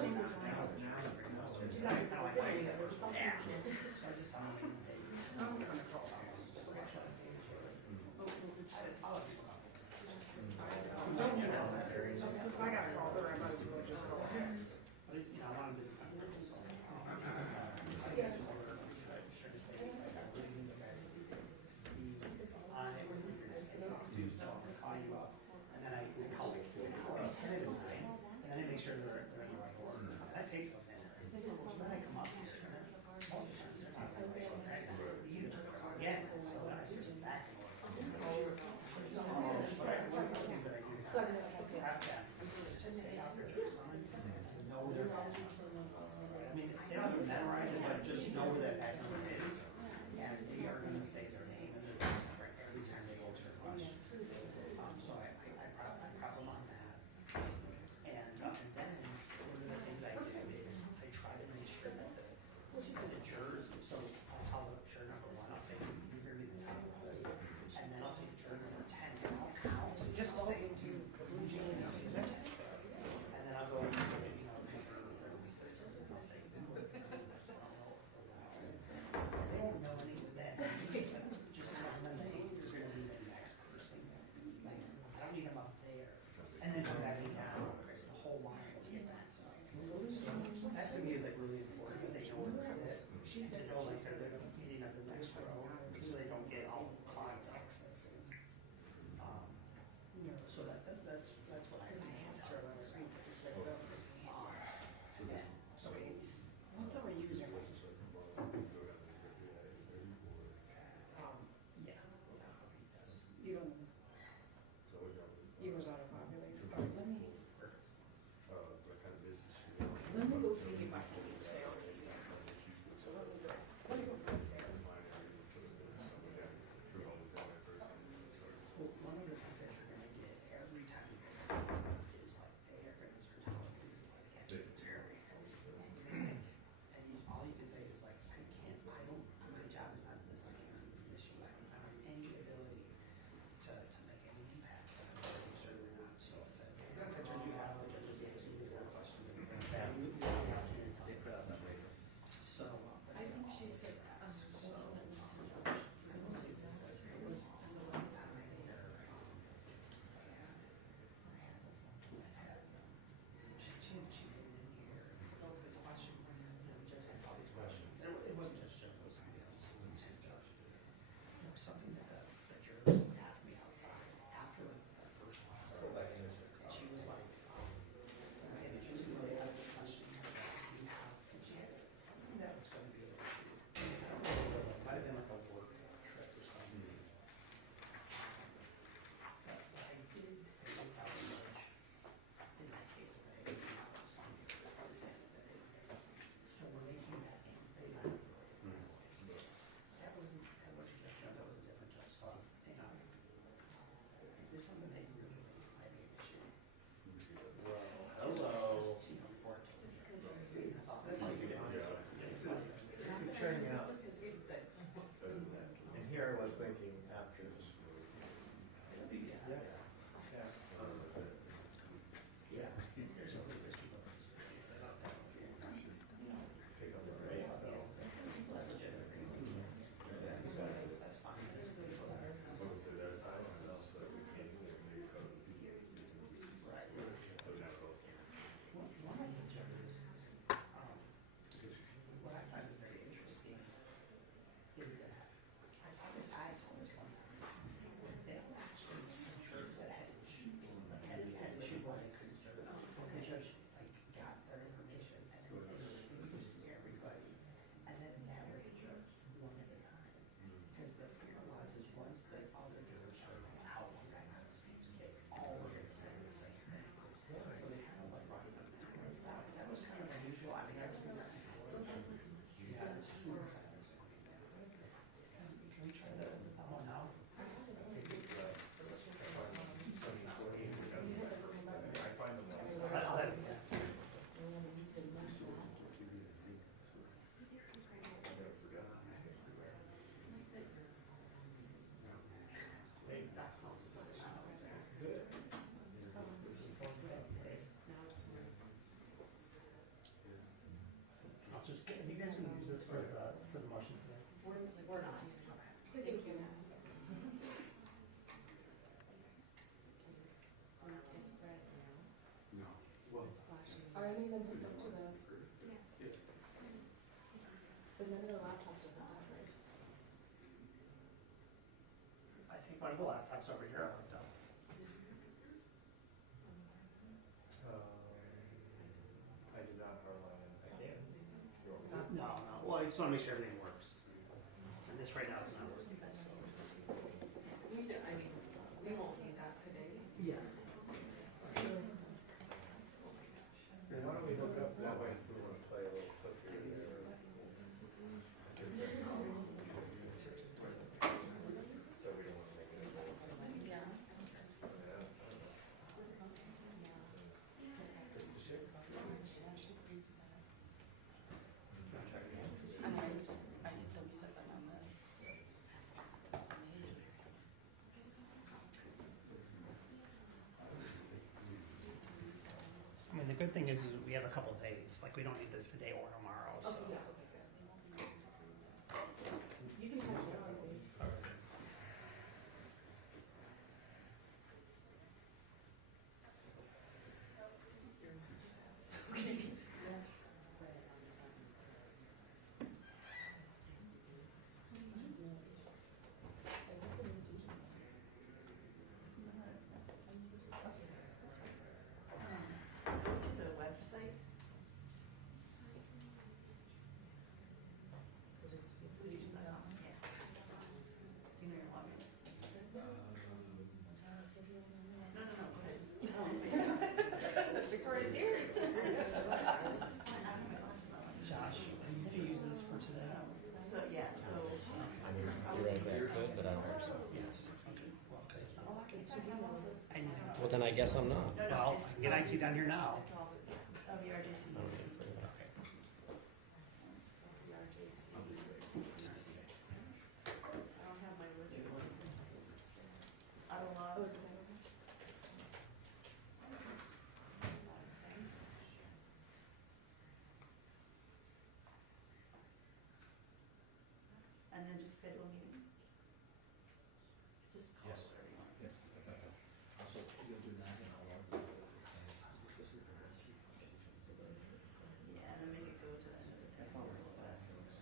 I got called there, I might as well just go ahead. And then I call it tentative sign, and then I make sure they're in the right order. That takes a minute. So then I come up here, and then most of the times they're not in the right order either. Again, so then I sort of back and forth. But I one of the things that I do have them just say out there, know their pattern. I mean, they don't have to memorize it, but just know where that pattern is. And they are going to say their name and their number every time they answer a question. So I prep them on that. And then one of the things I do is I try to make sure that the jurors, so I'll tell the juror number 1, I'll say, you hear me the time. And then I'll say juror number 10, and I'll count. So just say to Eugene, and then I'll go and say, I'll say, one of the laptops over here are hooked up. I did not hardline it. I can. No. Well, I just want to make sure everything works. And this right now is not working. So. We won't need that today. Yeah. Why don't we hook up that way if we want to play a little clip here or there? So we don't want to make it. Yeah. I need to reset them on this. I mean, the good thing is we have a couple days. Like, we don't need this today or tomorrow. So. Okay, yeah, okay, fair. You can kind of start. Go to the website. Victoria's here. Josh, are you going to use this for today? So, yeah, so. You're right there, good, but I don't think so. Yes. Okay. Well, because it's not. I need to know. Well, then I guess I'm not. Well, I can get IT down here now. Of your RJC. I'm waiting for that. Okay. I don't have my list. Auto logs. And then just schedule a meeting. Just call whatever you want. Yes. So you'll do that and I'll log you. Yeah, and then make it go to the end of the day. Or a little bit afterwards.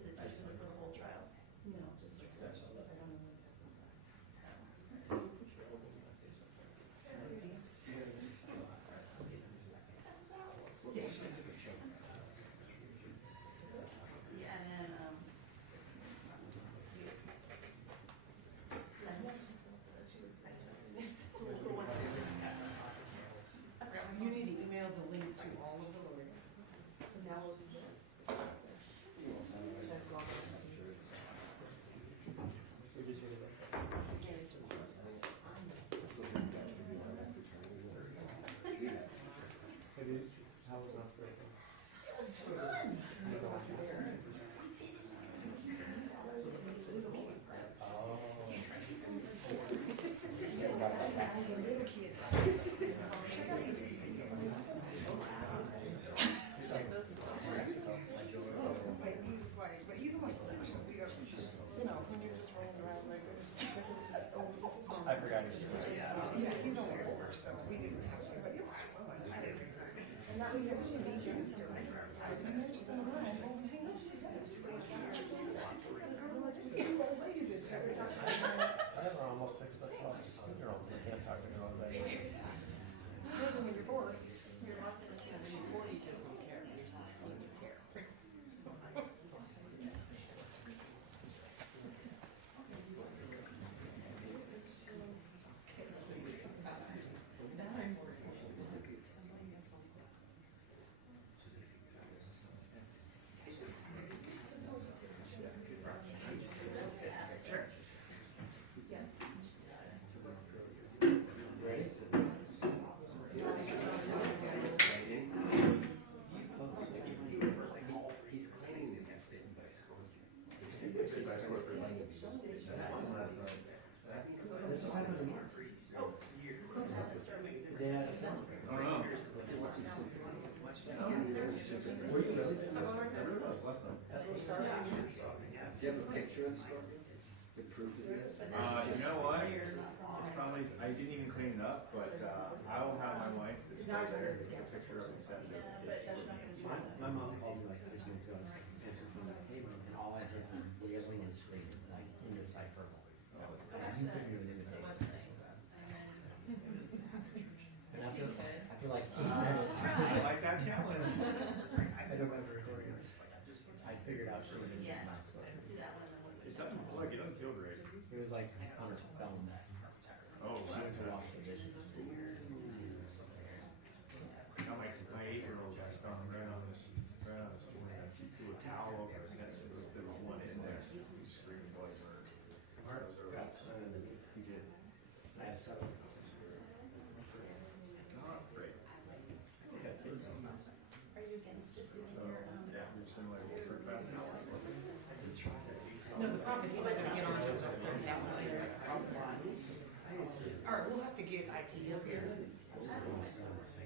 Is it just for the whole trial? No, just for the trial. I don't know. Yeah, and then, you need to email the link to all of the lawyers. So now we'll do that. How was not breaking? It was fun. But he's on my phone, so we don't just, when you're just rolling around like this. I forgot his voice. Yeah, he's on my phone, so we didn't have to, but it was fun. And that was actually easier to start. And they're just in the line, oh, hey, this is it. I have an almost 6 foot tall 16-year-old who can't talk to me all day. When you're bored. You're not gonna have any 40 just don't care, you're 16, you care. Do you have a picture of the proof of this? You know what? It's probably, I didn't even clean it up, but I will have my wife that's still there take a picture of it and send it. My mom called me like 6 months ago and answered from the paper and all I heard was wheeling and screaming, like indecipherable. And you Yeah, do that one and then It doesn't, look, it doesn't feel great. It was like on her film. Oh, She that's was it. off the vision. Now my 8-year-old got stung right on his forehead. He threw a towel over his head, so there was one in there. He was screaming bloody murder. He did. Yeah, so. Not great. Yeah, kids don't know. So, yeah, we're similar to fruit fast hours. No, the problem is, we're not gonna get on to that one later. All right, we'll have to get IT up here.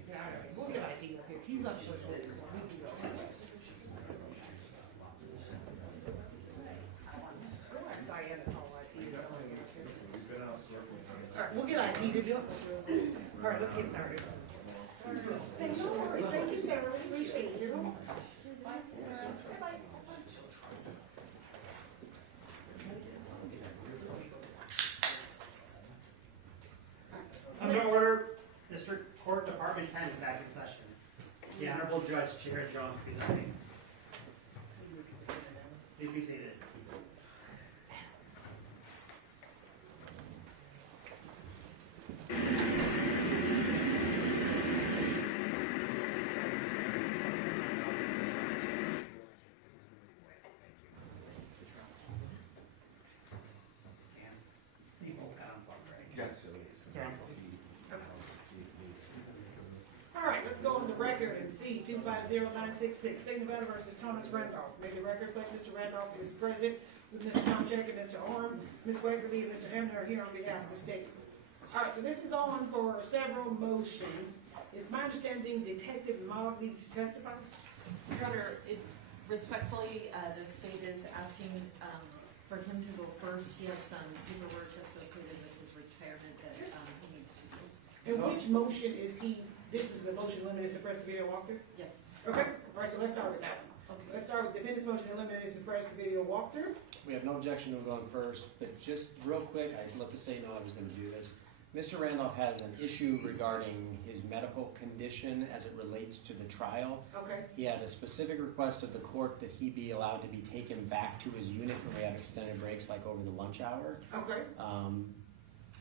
Yeah, all right, we'll get IT up here. He's not sure what it is. We can go. Go ask Cyan and call IT. We've been out working. All right, we'll get IT to do it. All right, let's get started. Thank you, thank you, Sarah, really appreciate it. You're welcome. Under order, District Court Department 10 is back in session. The Honorable Judge Chair Jones presiding. Please be seated. You both got unplugged, right? Yes. All right, let's go on the record and see 250966, State of Nevada versus Thomas Randolph. May the record reflect Mr. Randolph is present with Mr. Tomczyk and Mr. Orm, Ms. Wakerby, and Mr. Hamner are here on behalf of the state. All right, so this is on for several motions. It's my understanding Detective Mogg needs to testify. Your Honor, respectfully, the state is asking for him to go first. He has some paperwork associated with his retirement that he needs to do. And which motion is he, this is the motion limited to suppress the video walkthrough? Yes. Okay, all right, so let's start with that one. Okay. Let's start with defendant's motion to eliminate and suppress the video walkthrough. We have no objection to him going first, but just real quick, I'd let the state know I was gonna do this. Mr. Randolph has an issue regarding his medical condition as it relates to the trial. Okay, He had a specific request of the court that he be allowed to be taken back to his unit when we have extended breaks, like over the lunch hour. okay,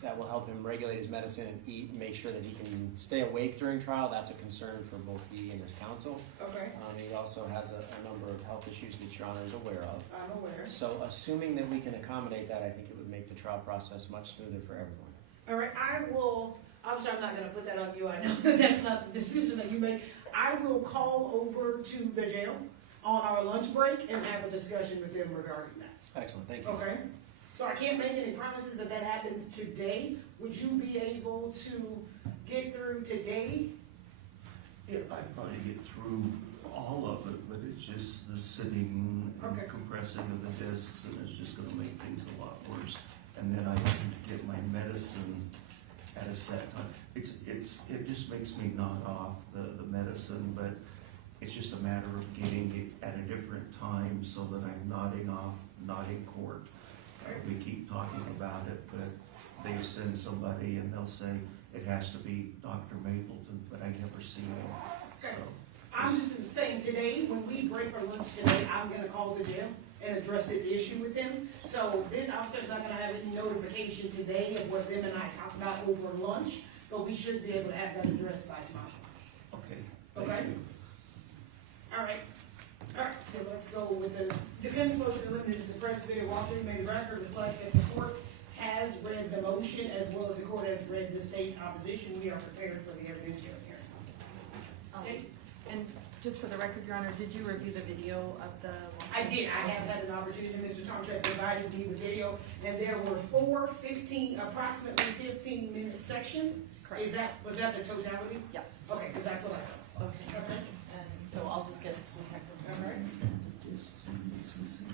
That will help him regulate his medicine and eat and make sure that he can stay awake during trial. That's a concern for both he and his counsel. okay, He also has a number of health issues that Your Honor is aware of. I'm aware. So assuming that we can accommodate that, I think it would make the trial process much smoother for everyone. All right, I will, obviously I'm not gonna put that on you, I know that's not the decision that you make. I will call over to the jail on our lunch break and have a discussion with them regarding that. Excellent, thank you. Okay? So I can't make any promises that that happens today. Would you be able to get through today? Yeah, I'd probably get through all of it, but it's just the sitting Okay. and compressing of the discs, and it's just gonna make things a lot worse. And then I need to get my medicine at a set time. It just makes me nod off the medicine, but it's just a matter of getting it at a different time so that I'm nodding off, not in court. We keep talking about it, but they send somebody and they'll say, it has to be Dr. Mapleton, but I never see him, so. I'm just saying today, when we break for lunch today, I'm gonna call the jail and address this issue with them. So this officer's not gonna have any notification today of what them and I talked about over lunch, but we should be able to have that addressed by tomorrow. Okay, Okay. thank you. All right, so let's go with this. Defense motion to eliminate the suppress the video walkthrough. May the record reflect that the court has read the motion as well as the court has read the state's opposition. We are prepared for the evidentiary hearing. Okay. And just for the record, Your Honor, did you review the video of the? I did, I have had an opportunity, Mr. Tomczyk provided me the video, and there were approximately 15-minute sections. Correct. Was that the totality? Yes. Okay, because that's what I saw. Okay. Okay. And so I'll just get some technical. All right. Discs and it's missing.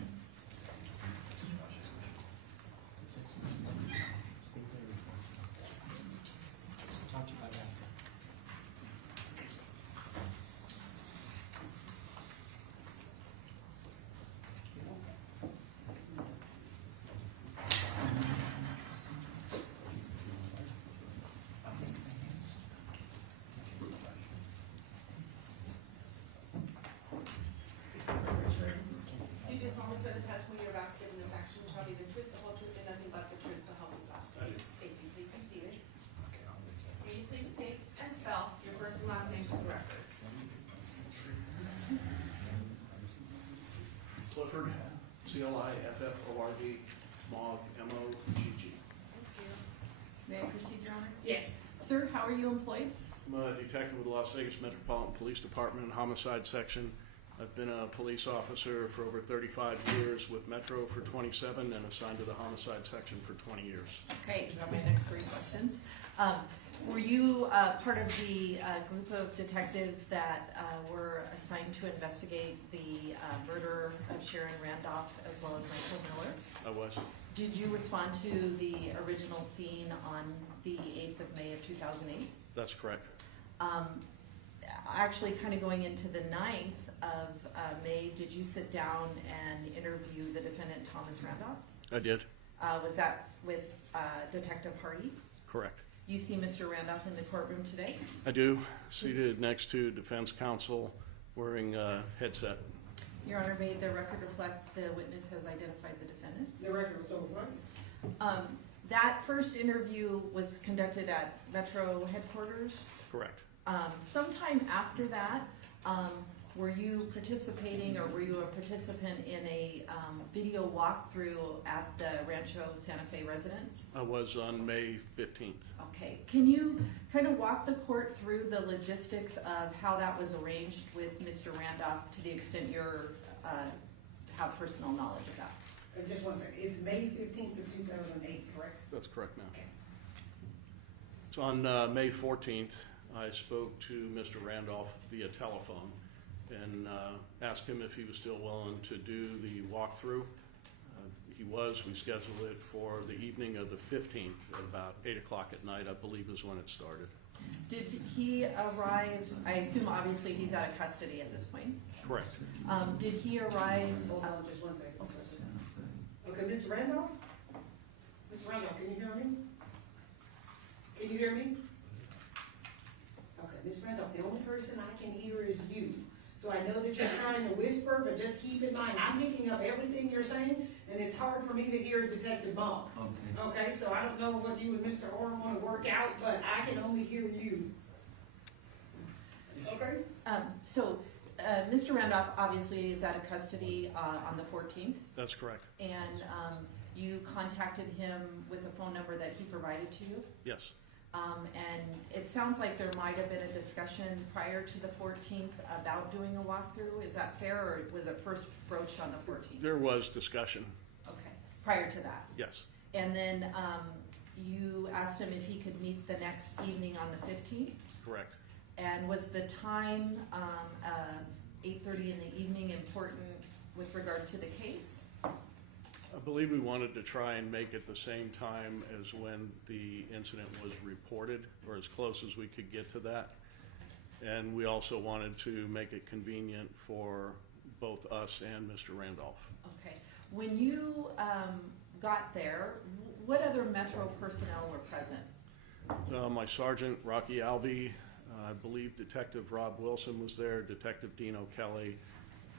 Talk to you about that. You just solemnly swear the testimony you're about to give in this action shall be the truth, the whole truth, and nothing but the truth, so help you God? I do. Thank you. Please be seated. Will you please state and spell your first and last name for the record? Clifford, Clifford, Mogg, Mogg. May I proceed, Your Honor? Yes. Sir, how are you employed? I'm a detective with the Las Vegas Metropolitan Police Department, Homicide Section. I've been a police officer for over 35 years, with Metro for 27, and assigned to the Homicide Section for 20 years. Okay, these are my next three questions. Were you part of the group of detectives that were assigned to investigate the murder of Sharon Randolph as well as Michael Miller? I was. Did you respond to the original scene on the 8th of May of 2008? That's correct. Actually, kind of going into the 9th of May, did you sit down and interview the defendant, Thomas Randolph? I did. Was that with Detective Hardy? Correct. You see Mr. Randolph in the courtroom today? I do. Seated next to defense counsel, wearing a headset. Your Honor, may the record reflect the witness has identified the defendant? The record was so reflected. That first interview was conducted at Metro headquarters. Correct. Sometime after that, were you participating or were you a participant in a video walkthrough at the Rancho Santa Fe residence? I was on May 15th. Okay, can you kind of walk the court through the logistics of how that was arranged with Mr. Randolph to the extent you have personal knowledge of that? Just one second. It's May 15th of 2008, correct? That's correct, ma'am. Okay. So on May 14th, I spoke to Mr. Randolph via telephone and asked him if he was still willing to do the walkthrough. He was. We scheduled it for the evening of the 15th at about 8 o'clock at night, I believe is when it started. Did he arrive, I assume obviously he's out of custody at this point. Correct. Did he arrive? Hold on just one second. Okay, Mr. Randolph? Mr. Randolph, can you hear me? Can you hear me? Okay, Mr. Randolph, the only person I can hear is you. So I know that you're trying to whisper, but just keep in mind, I'm picking up everything you're saying, and it's hard for me to hear Detective Monk. Okay. Okay, so I don't know what you and Mr. Orr want to work out, but I can only hear you. Okay? Mr. Randolph obviously is out of custody on the 14th, That's correct. and you contacted him with a phone number that he provided to you. Yes. And it sounds like there might have been a discussion prior to the 14th about doing a walkthrough. Is that fair, or was it first broached on the 14th? There was discussion. Okay, prior to that. Yes. And then you asked him if he could meet the next evening on the 15th? Correct. And was the time 8:30 in the evening important with regard to the case? I believe we wanted to try and make it the same time as when the incident was reported, or as close as we could get to that. And we also wanted to make it convenient for both us and Mr. Randolph. Okay. When you got there, what other Metro personnel were present? My sergeant, Rocky Albee, I believe Detective Rob Wilson was there, Detective Dino Kelly,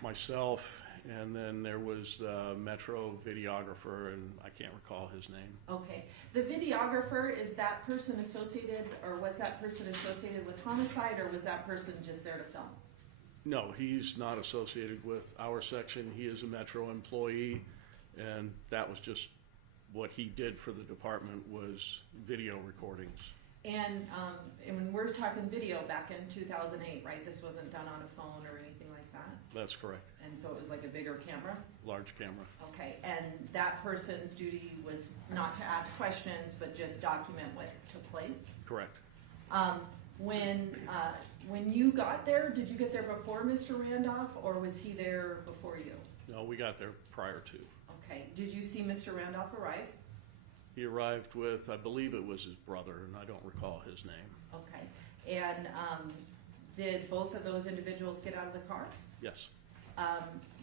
myself, and then there was the Metro videographer, and I can't recall his name. Okay. The videographer, is that person associated, or was that person associated with homicide, or was that person just there to film? No, he's not associated with our section. He is a Metro employee, and that was just what he did for the department, was video recordings. And when we're talking video back in 2008, right? This wasn't done on a phone or anything like that? That's correct. And so it was like a bigger camera? Large camera. Okay, and that person's duty was not to ask questions, but just document what took place? Correct. When you got there, did you get there before Mr. Randolph, or was he there before you? No, we got there prior to. Okay, did you see Mr. Randolph arrive? He arrived with, I believe it was his brother, and I don't recall his name. Okay, and did both of those individuals get out of the car? Yes.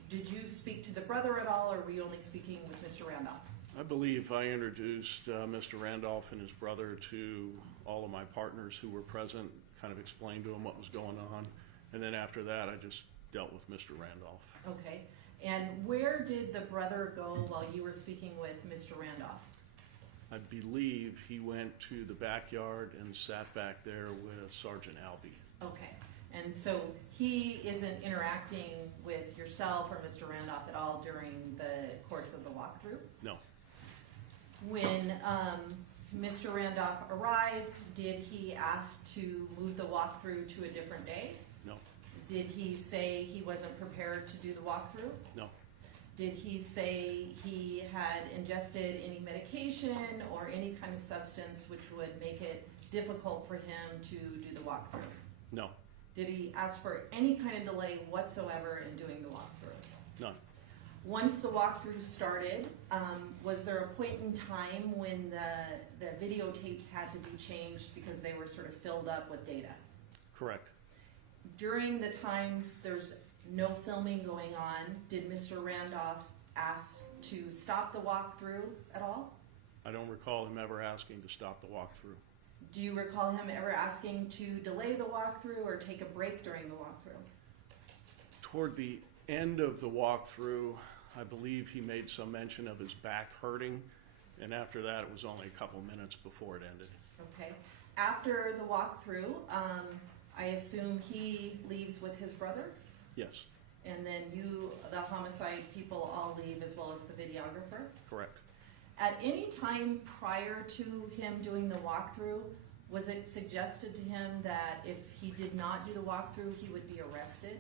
Did you speak to the brother at all, or were you only speaking with Mr. Randolph? I believe I introduced Mr. Randolph and his brother to all of my partners who were present, kind of explained to them what was going on, and then after that I just dealt with Mr. Randolph. Okay, And where did the brother go while you were speaking with Mr. Randolph? I believe he went to the backyard and sat back there with Sergeant Albee. Okay, and so he isn't interacting with yourself or Mr. Randolph at all during the course of the walkthrough? No, When Mr. Randolph arrived, did he ask to move the walkthrough to a different day? no, Did he say he wasn't prepared to do the walkthrough? no, Did he say he had ingested any medication or any kind of substance which would make it difficult for him to do the walkthrough? no, Did he ask for any kind of delay whatsoever in doing the walkthrough? none. Once the walkthrough started, was there a point in time when the videotapes had to be changed because they were sort of filled up with data? Correct. During the times there's no filming going on, did Mr. Randolph ask to stop the walkthrough at all? I don't recall him ever asking to stop the walkthrough. Do you recall him ever asking to delay the walkthrough or take a break during the walkthrough? Toward the end of the walkthrough, I believe he made some mention of his back hurting, and after that, it was only a couple minutes before it ended. Okay. After the walkthrough, I assume he leaves with his brother? Yes, And then you, the homicide people, all leave as well as the videographer? correct. At any time prior to him doing the walkthrough, was it suggested to him that if he did not do the walkthrough, he would be arrested?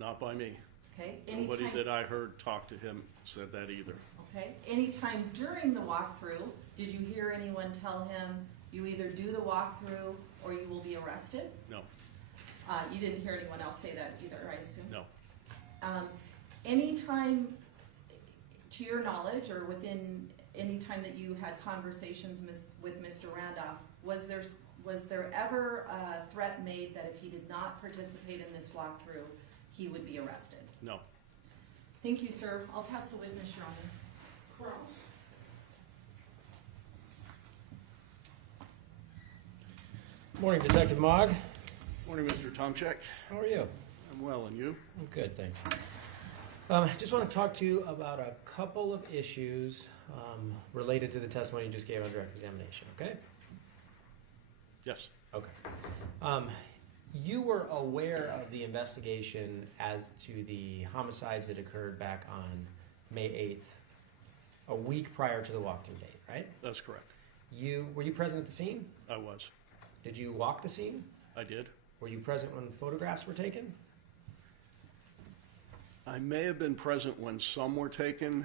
Not by me. Okay? Nobody Anytime- that I heard talk to him said that either. Okay, anytime during the walkthrough, did you hear anyone tell him, you either do the walkthrough or you will be arrested? No, You didn't hear anyone else say that either, I assume? no, Anytime, to your knowledge, or within any time that you had conversations with Mr. Randolph, was there ever a threat made that if he did not participate in this walkthrough, he would be arrested? no. Thank you, sir. I'll pass the witness, Your Honor. Cross. Morning, Detective Mogg. Morning, Mr. Tomczyk. How are you? I'm well, and you? I'm good, thanks. Just want to talk to you about a couple of issues related to the testimony you just gave on direct examination, okay? Yes, Okay. You were aware of the investigation as to the homicides that occurred back on May 8th, a week prior to the walkthrough date, right? that's correct. Were you present at the scene? I was. Did you walk the scene? I did. Were you present when photographs were taken? I may have been present when some were taken,